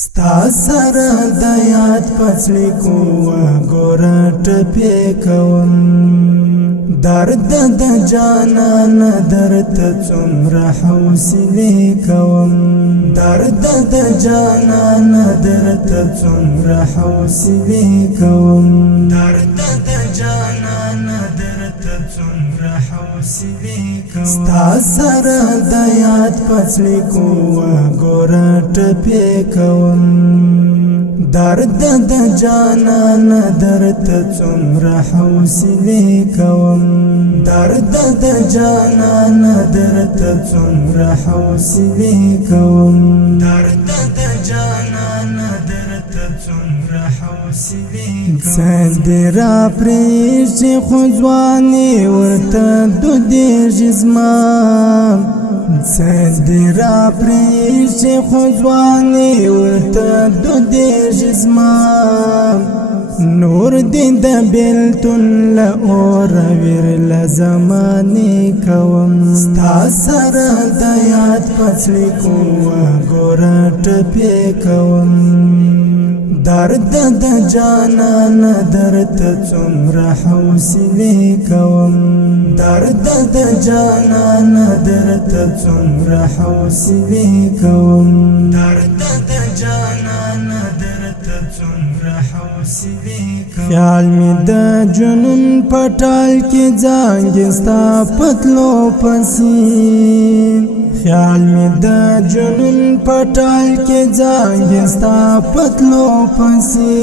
ستا سره د یاد پڅړې کو ګور ټپې کوم درد د جانان درد څومره حوصله کوم درد د جانان درد څومره حوصله کوم درد د جانان درد څومره حوصله کوم ستا سره د یاد پڅړې کو ګور ټپې کوم درد د جانان درد څومره حوصله کوم درد د جانان درد څومره حوصله کوم درد د جانان درد څومره حوصله کوم سندرا پرېږ خو ځواني ورته دودېږي زما سندرا پرېږ خو ځواني ورته دودېږي زما نور دې د بېلتون له اوره ویر له زمانې کوم ستا سره د یاد پڅړې کو ګور ټپې کوم درد د جانان درد څومره حوصله کوم درد د جانان درد څومره حوصله کوم درد د جانان درد څومره حوصله کوم خیال می د جنون پټال کې ځانګستا پتلو پسې خیال می د جنون پټال کې ځانګستا پتلو پسې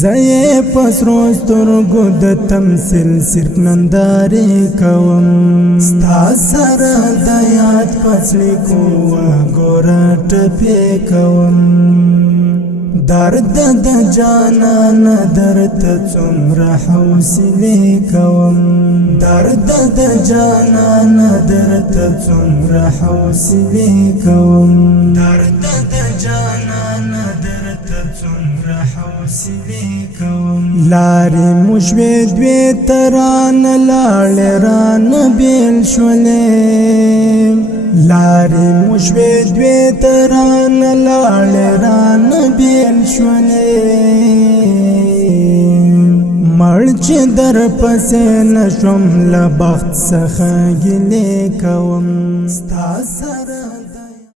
زې پسرو سترګو د تمثيل صرف نندارې کوم ستا سره د یاد پڅړې کو ګور ټپې کوم درد د جانان درد څومره حوصله کوم درد د جانان درد څومره حوصله کوم درد د جانان درد څومره حوصله کوم لارې مشوي دوی تران لاړې ران بیل شولې لارې مشوي دوی تران لاړې ران بیل شولې مړ چې در پسې نشم له بخت څخه ګیلې کوم ستا سره